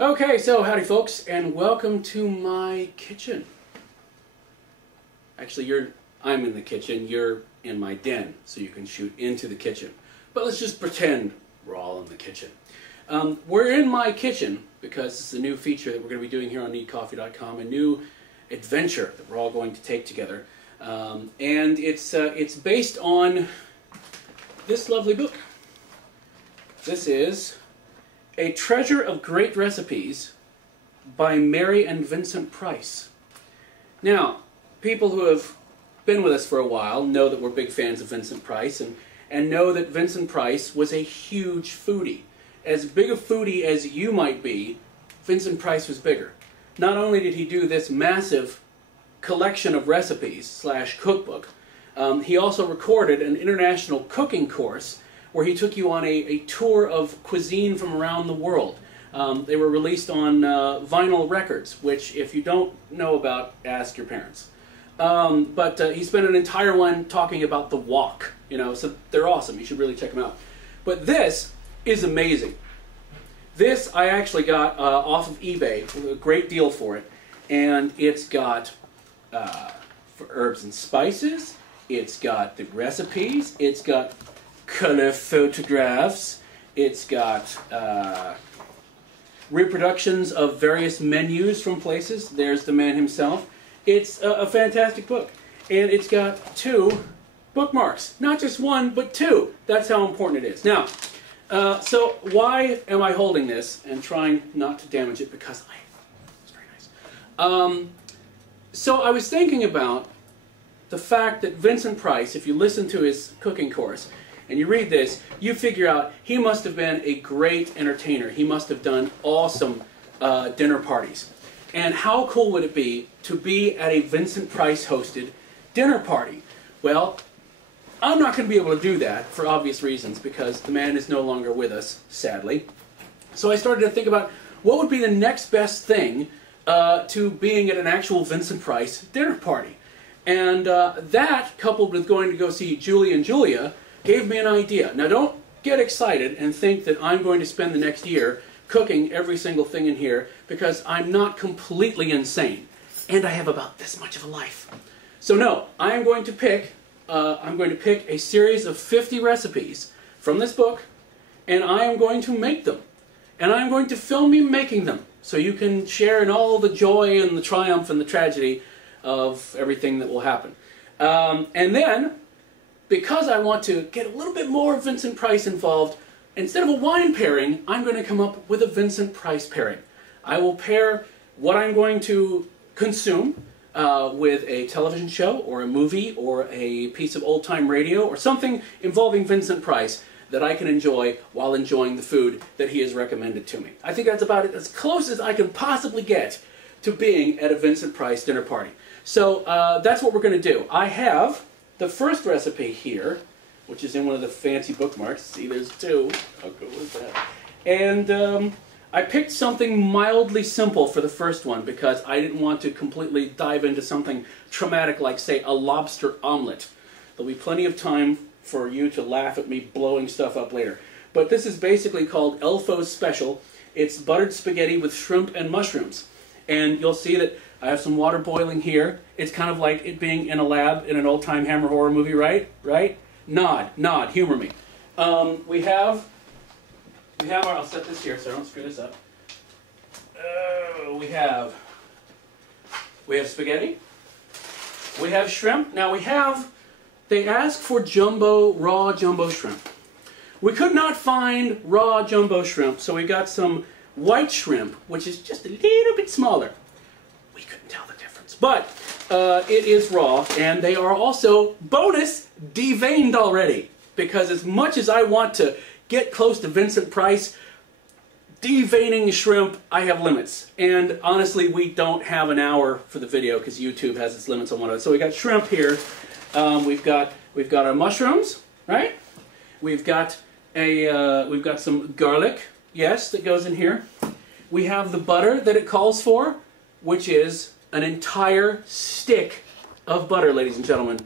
Okay, so howdy folks, and welcome to my kitchen. Actually, I'm in the kitchen, you're in my den, so you can shoot into the kitchen. But let's just pretend we're all in the kitchen. We're in my kitchen because it's a new feature that we're going to be doing here on needcoffee.com, a new adventure that we're all going to take together. And it's based on this lovely book. This is A Treasure of Great Recipes by Mary and Vincent Price. Now, people who have been with us for a while know that we're big fans of Vincent Price and know that Vincent Price was a huge foodie. As big a foodie as you might be, Vincent Price was bigger. Not only did he do this massive collection of recipes slash cookbook, he also recorded an international cooking course where he took you on a tour of cuisine from around the world. They were released on vinyl records, which if you don't know about, ask your parents. But he spent an entire one talking about the wok, so they're awesome. You should really check them out. But this is amazing. This I actually got off of eBay, a great deal for it, and it's got for herbs and spices, it's got the recipes, it's got color photographs, it's got reproductions of various menus from places. There's the man himself. It's a fantastic book, and it's got 2 bookmarks. Not just one, but 2. That's how important it is. Now, so why am I holding this and trying not to damage it? Because it's very nice. So I was thinking about the fact that Vincent Price, if you listen to his cooking course and you read this, you figure out he must have been a great entertainer. He must have done awesome dinner parties. And how cool would it be to be at a Vincent Price hosted dinner party? Well, I'm not going to be able to do that for obvious reasons because the man is no longer with us, sadly. So I started to think about what would be the next best thing to being at an actual Vincent Price dinner party. And that, coupled with going to go see Julie and Julia, gave me an idea. Now don't get excited and think that I'm going to spend the next year cooking every single thing in here, because I'm not completely insane. And I have about this much of a life. So no, I'm going to pick a series of 50 recipes from this book, and I am going to make them. And I'm going to film me making them, so you can share in all the joy and the triumph and the tragedy of everything that will happen. And then, because I want to get a little bit more Vincent Price involved, instead of a wine pairing, I'm going to come up with a Vincent Price pairing. I will pair what I'm going to consume with a television show or a movie or a piece of old-time radio or something involving Vincent Price that I can enjoy while enjoying the food that he has recommended to me. I think that's about it, as close as I can possibly get to being at a Vincent Price dinner party. So that's what we're going to do. I have the first recipe here, which is in one of the fancy bookmarks. See, there's 2. I'll go with that. And I picked something mildly simple for the first one because I didn't want to completely dive into something traumatic like, say, a lobster omelet. There'll be plenty of time for you to laugh at me blowing stuff up later. But this is basically called Elfo's Special. It's buttered spaghetti with shrimp and mushrooms. And you'll see that I have some water boiling here. It's kind of like it being in a lab in an old-time Hammer horror movie, right? Right? Nod, humor me. We have our, I'll set this here so I don't screw this up. We have spaghetti. We have shrimp. Now they asked for raw jumbo shrimp. We could not find raw jumbo shrimp, so we got some white shrimp, which is just a little bit smaller. We couldn't tell the difference. But it is raw, and they are also, bonus, deveined already. Because as much as I want to get close to Vincent Price, deveining shrimp, I have limits. And honestly, we don't have an hour for the video because YouTube has its limits on one of it. So we got shrimp here. We've got our mushrooms, right? We've got some garlic, yes, that goes in here. We have the butter that it calls for, which is an entire stick of butter, ladies and gentlemen.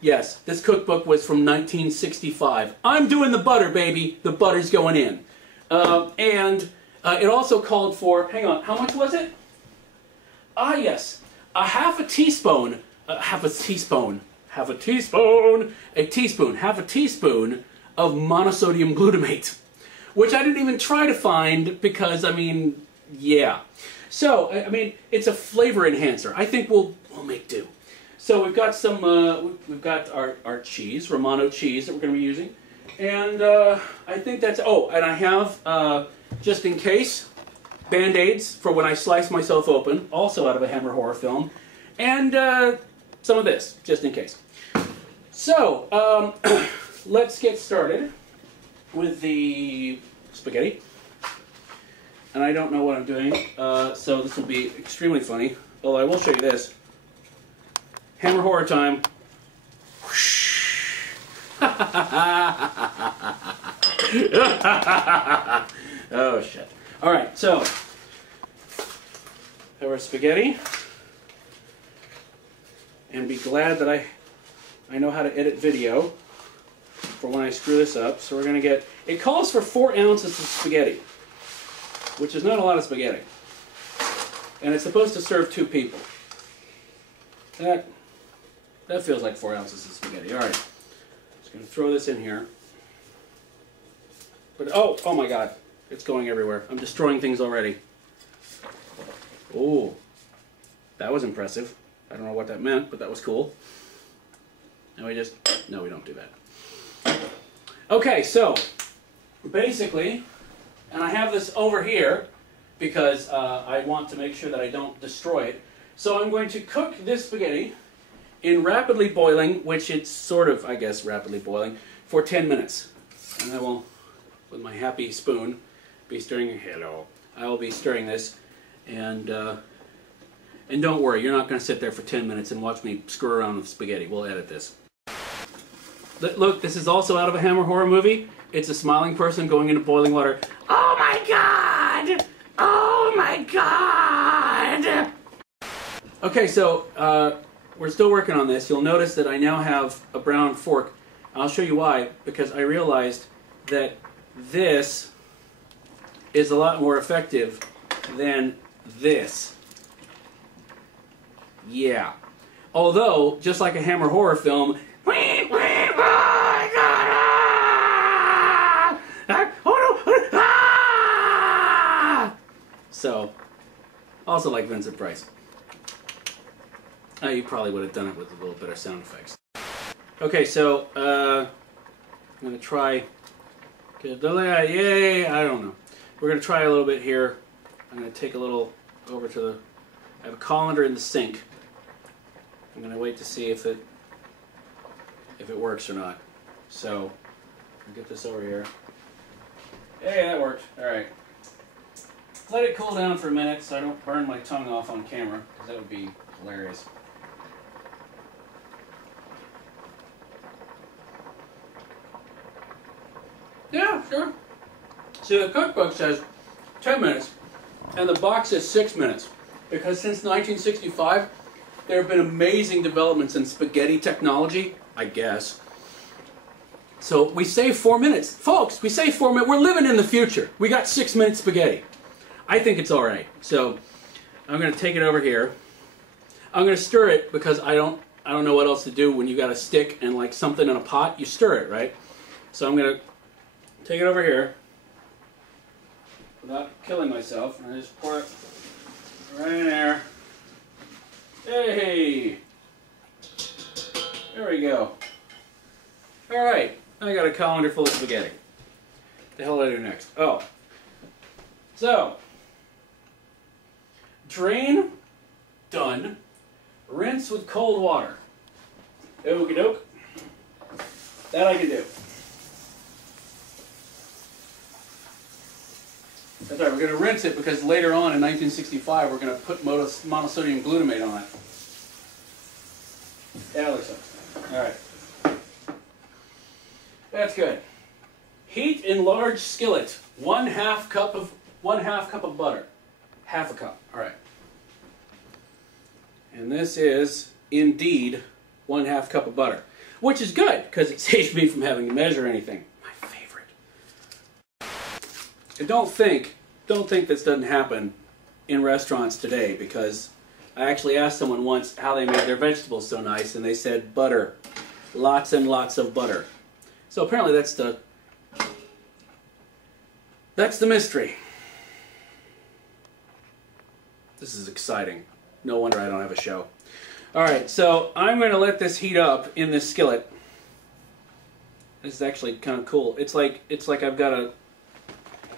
Yes, this cookbook was from 1965. I'm doing the butter, baby. The butter's going in. And It also called for, hang on, how much was it? Ah, yes, half a teaspoon of monosodium glutamate, which I didn't even try to find because, I mean, yeah. So, I mean, it's a flavor enhancer. I think we'll make do. So we've got some, we've got our cheese, Romano cheese that we're going to be using. And I think that's, oh, and I have, just in case, Band-Aids for when I slice myself open, also out of a Hammer horror film. And some of this, just in case. So, let's get started with the spaghetti. And I don't know what I'm doing, so this will be extremely funny. Although I will show you this. Hammer horror time. Oh, shit. All right, so have our spaghetti. And be glad that I know how to edit video for when I screw this up. So we're going to get, it calls for 4 ounces of spaghetti, which is not a lot of spaghetti. And it's supposed to serve 2 people. That feels like 4 ounces of spaghetti. All right. Just going to throw this in here. But, oh my God. It's going everywhere. I'm destroying things already. Oh, that was impressive. I don't know what that meant, but that was cool. And we just, no, we don't do that. Okay, so, basically, and I have this over here because I want to make sure that I don't destroy it. So I'm going to cook this spaghetti in rapidly boiling, which it's sort of, I guess, rapidly boiling, for 10 minutes. And I will, with my happy spoon, be stirring, hello, I will be stirring this, and don't worry, you're not going to sit there for 10 minutes and watch me screw around with spaghetti. We'll edit this. Look, this is also out of a Hammer horror movie. It's a smiling person going into boiling water. Oh my God! Oh my God! Okay, so we're still working on this. You'll notice that I now have a brown fork. I'll show you why, because I realized that this is a lot more effective than this. Yeah. Although, just like a Hammer horror film, so, also like Vincent Price. You probably would have done it with a little better sound effects. Okay, so, I'm going to try, yay, I don't know. We're going to try a little bit here. I'm going to take a little over to the, I have a colander in the sink. I'm going to wait to see if it works or not. So, I'll get this over here. Hey, that worked. Alright. Let it cool down for a minute so I don't burn my tongue off on camera, because that would be hilarious. Yeah, sure. See, the cookbook says 10 minutes, and the box says 6 minutes. Because since 1965, there have been amazing developments in spaghetti technology, I guess. So we save 4 minutes. Folks, we save 4 minutes. We're living in the future. We got 6 minute spaghetti. I think it's all right. So I'm going to take it over here. I'm going to stir it because I don't know what else to do when you got a stick and like something in a pot. You stir it, right? So I'm going to take it over here without killing myself. And I just pour it right in there. Hey! There we go. Alright, I got a colander full of spaghetti. What the hell do I do next? Oh. So, drain, done. Rinse with cold water. Okie doke. That I can do. That's right, we're going to rinse it because later on in 1965 we're going to put monosodium glutamate on it. That looks like. Alright. That's good. Heat in large skillet. 1/2 cup of butter. Half a cup. Alright. And this is indeed 1/2 cup of butter. Which is good, because it saves me from having to measure anything. My favorite. And don't think don't think this doesn't happen in restaurants today, because I actually asked someone once how they made their vegetables so nice, and they said butter. Lots and lots of butter. So apparently that's the mystery. This is exciting. No wonder I don't have a show. Alright, so I'm going to let this heat up in this skillet. This is actually kind of cool. It's like I've got a...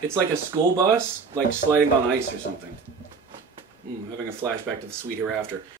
It's like a school bus, like sliding on ice or something. Having a flashback to the sweet hereafter.